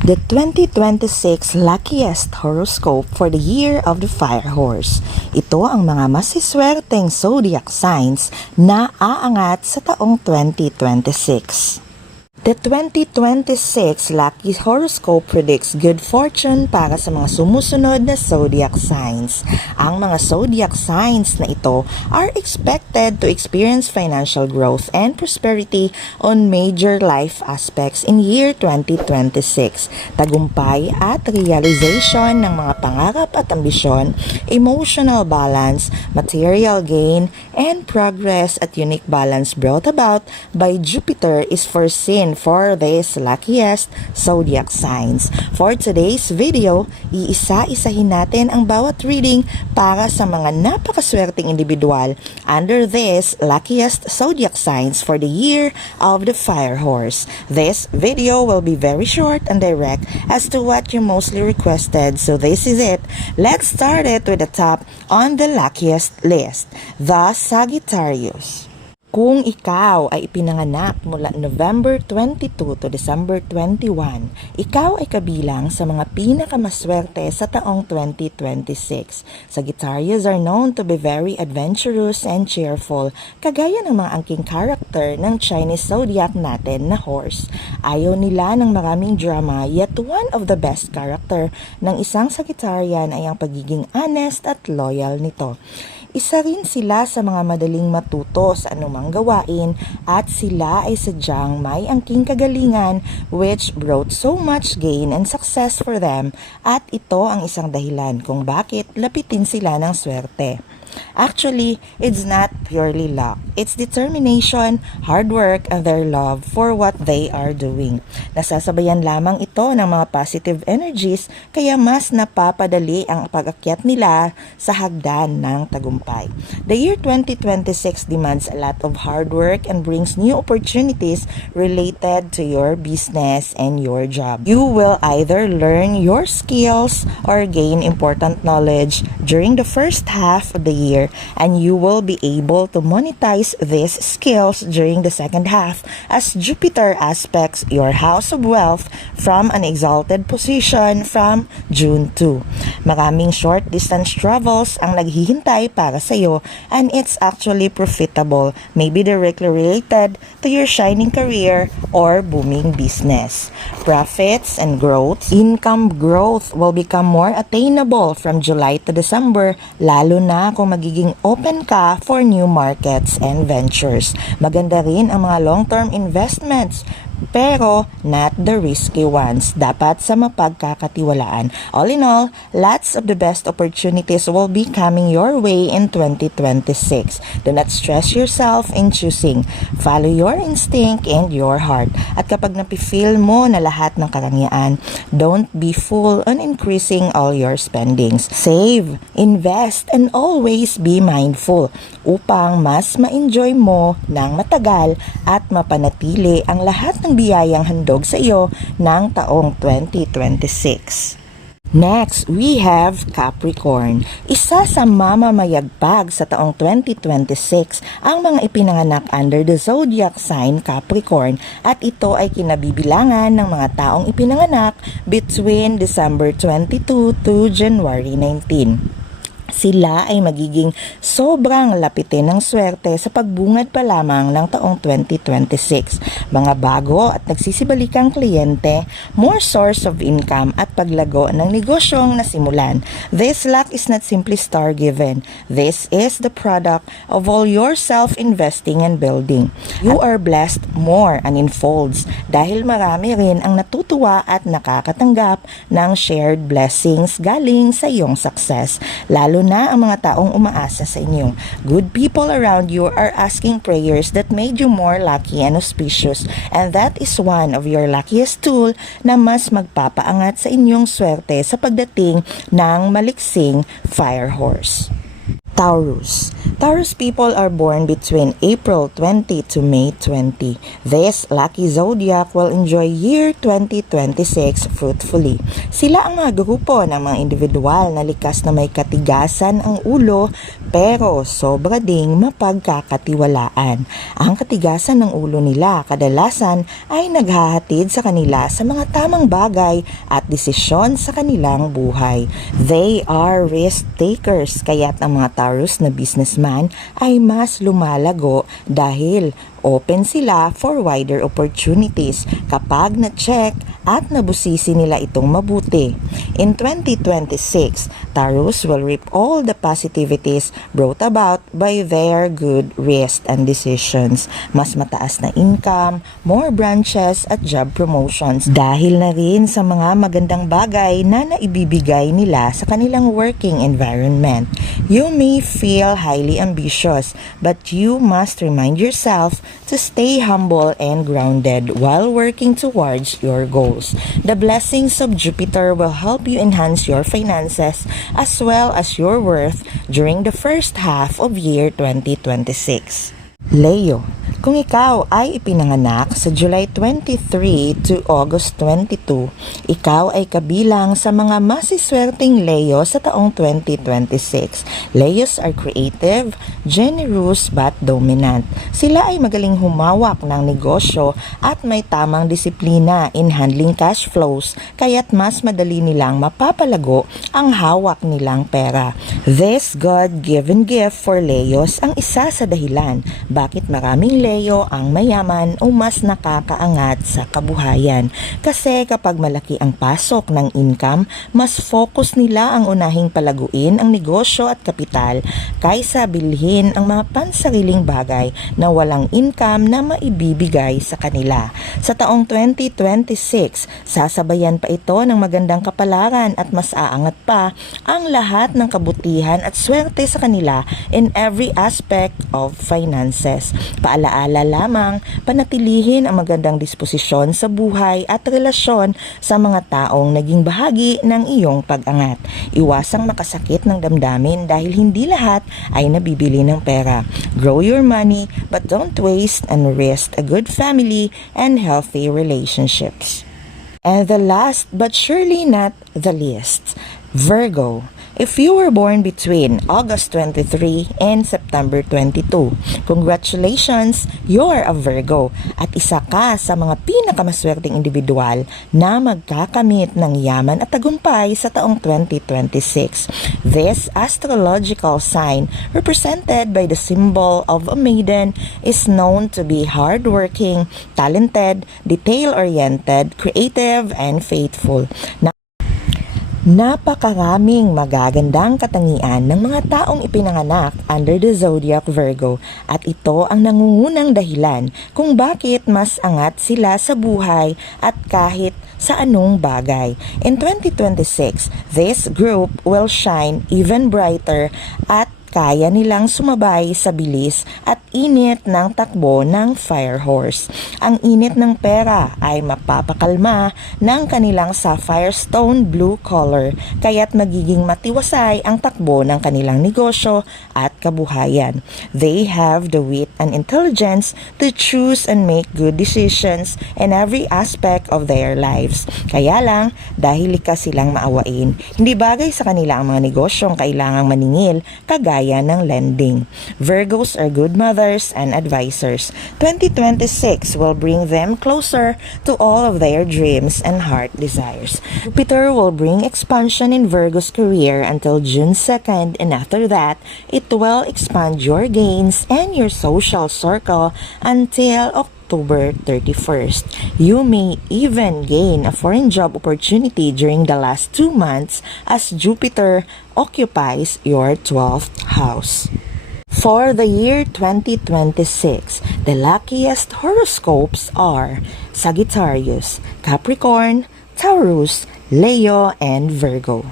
The 2026 luckiest horoscope for the year of the Fire Horse. Ito ang mga masiswerteng zodiac signs na aangat sa taong 2026. The 2026 lucky horoscope predicts good fortune para sa mga sumusunod na zodiac signs. Ang mga zodiac signs na ito are expected to experience financial growth and prosperity on major life aspects in year 2026. Tagumpay at realization ng mga pangarap at ambisyon, emotional balance, material gain, and progress at unique balance brought about by Jupiter is foreseen for these luckiest zodiac signs. For today's video, iisa-isahin natin ang bawat reading para sa mga napakaswerteng individual under this luckiest zodiac signs for the year of the Fire Horse. This video will be very short and direct as to what you mostly requested, so this is it. Let's start it with the top on the luckiest list, the Sagittarius. Kung ikaw ay ipinanganak mula November 22 to December 21, ikaw ay kabilang sa mga pinakamaswerte sa taong 2026. Sagittarius are known to be very adventurous and cheerful, kagaya ng mga angking character ng Chinese zodiac natin na horse. Ayaw nila ng maraming drama, yet one of the best character ng isang Sagittarian ay ang pagiging honest at loyal nito. Isa rin sila sa mga madaling matuto sa anumang gawain at sila ay sadyang may angking kagalingan which brought so much gain and success for them, at ito ang isang dahilan kung bakit lapitin sila ng swerte. Actually, it's not purely luck. It's determination, hard work, and their love for what they are doing. Nasasabayan lamang ito ng mga positive energies, kaya mas napapadali ang pag-akyat nila sa hagdan ng tagumpay. The year 2026 demands a lot of hard work and brings new opportunities related to your business and your job. You will either learn your skills or gain important knowledge during the first half of the year, and you will be able to monetize these skills during the second half as Jupiter aspects your house of wealth from an exalted position from June 2. Maraming short distance travels ang naghihintay para sa iyo, and it's actually profitable, maybe directly related to your shining career or booming business. Profits and growth, income growth will become more attainable from July to December, lalo na kung magiging open ka for new markets and ventures. Maganda rin ang mga long-term investments, pero not the risky ones. Dapat sa mapagkakatiwalaan. All in all, lots of the best opportunities will be coming your way in 2026. Do not stress yourself in choosing. Follow your instinct and your heart. At kapag napifeel mo na lahat ng karangyaan, don't be fool on increasing all your spendings. Save, invest, and always be mindful upang mas ma-enjoy mo ng matagal at mapanatili ang lahat ng biyayang handog sa iyo ng taong 2026. Next, we have Capricorn. Isa sa mamamayagpag sa taong 2026 ang mga ipinanganak under the zodiac sign Capricorn, at ito ay kinabibilangan ng mga taong ipinanganak between December 22 to January 19. Sila ay magiging sobrang lapitin ng swerte sa pagbungad pa lamang ng taong 2026. Mga bago at nagsisibalikang kliyente, more source of income at paglago ng negosyong nasimulan. This luck is not simply star-given. This is the product of all your self-investing and building. You are blessed more and in folds dahil marami rin ang natutuwa at nakakatanggap ng shared blessings galing sa iyong success. Lalo na ang mga taong umaasa sa inyo. Good people around you are asking prayers that made you more lucky and auspicious, and that is one of your luckiest tool na mas magpapaangat sa inyong swerte sa pagdating ng maliksing Fire Horse. Taurus. Taurus people are born between April 20 to May 20. This lucky zodiac will enjoy year 2026 fruitfully. Sila ang mga grupo ng mga individual na likas na may katigasan ang ulo pero sobra ding mapagkakatiwalaan. Ang katigasan ng ulo nila kadalasan ay naghahatid sa kanila sa mga tamang bagay at desisyon sa kanilang buhay. They are risk takers kaya't ang mga Taurus na businessman ay mas lumalago dahil open sila for wider opportunities kapag na-check at nabusisi nila itong mabuti. In 2026, Taurus will reap all the positivities brought about by their good risk and decisions. Mas mataas na income, more branches at job promotions dahil na rin sa mga magandang bagay na naibibigay nila sa kanilang working environment. You may feel highly ambitious, but you must remind yourself to stay humble and grounded while working towards your goals. The blessings of Jupiter will help you enhance your finances as well as your worth during the first half of year 2026. Leo, kung ikaw ay ipinanganak sa July 23 to August 22, ikaw ay kabilang sa mga masiswerteng Leo sa taong 2026. Leos are creative, generous but dominant. Sila ay magaling humawak ng negosyo at may tamang disiplina in handling cash flows kaya't mas madali nilang mapapalago ang hawak nilang pera. This God-given gift for Leos ang isa sa dahilan bakit maraming Leo ang mayaman o mas nakakaangat sa kabuhayan. Kasi kapag malaki ang pasok ng income, mas focus nila ang unahing palaguin ang negosyo at kapital kaysa bilhin ang mga pansariling bagay na walang income na maibibigay sa kanila. Sa taong 2026, sasabayan pa ito ng magandang kapalaran at mas aangat pa ang lahat ng kabutihan at swerte sa kanila in every aspect of finances. Paalaala lamang, panatilihin ang magandang disposisyon sa buhay at relasyon sa mga taong naging bahagi ng iyong pag-angat. Iwasang makasakit ng damdamin dahil hindi lahat ay nabibili ng pera. Grow your money but don't waste and risk a good family and healthy relationships. And the last but surely not the least, Virgo. If you were born between August 23 and September 22, congratulations, you're a Virgo at isa ka sa mga pinakamaswerteng individual na magkakamit ng yaman at tagumpay sa taong 2026. This astrological sign, represented by the symbol of a maiden, is known to be hardworking, talented, detail-oriented, creative, and faithful. Napakaraming magagandang katangian ng mga taong ipinanganak under the zodiac Virgo at ito ang nangungunang dahilan kung bakit mas angat sila sa buhay at kahit sa anong bagay. In 2026, this group will shine even brighter at kaya nilang sumabay sa bilis at init ng takbo ng fire horse. Ang init ng pera ay mapapakalma ng kanilang sapphire stone blue color, kaya't magiging matiwasay ang takbo ng kanilang negosyo at kabuhayan. They have the wit and intelligence to choose and make good decisions in every aspect of their lives. Kaya lang, dahil likas silang maawain, hindi bagay sa kanila ang mga negosyong kailangang maningil, kagaya ng lending. Virgos are good mothers and advisors. 2026 will bring them closer to all of their dreams and heart desires. Jupiter will bring expansion in Virgo's career until June 2nd, and after that, it will expand your gains and your social circle until October 31st. You may even gain a foreign job opportunity during the last 2 months as Jupiter occupies your 12th house. For the year 2026, the luckiest horoscopes are Sagittarius, Capricorn, Taurus, Leo, and Virgo.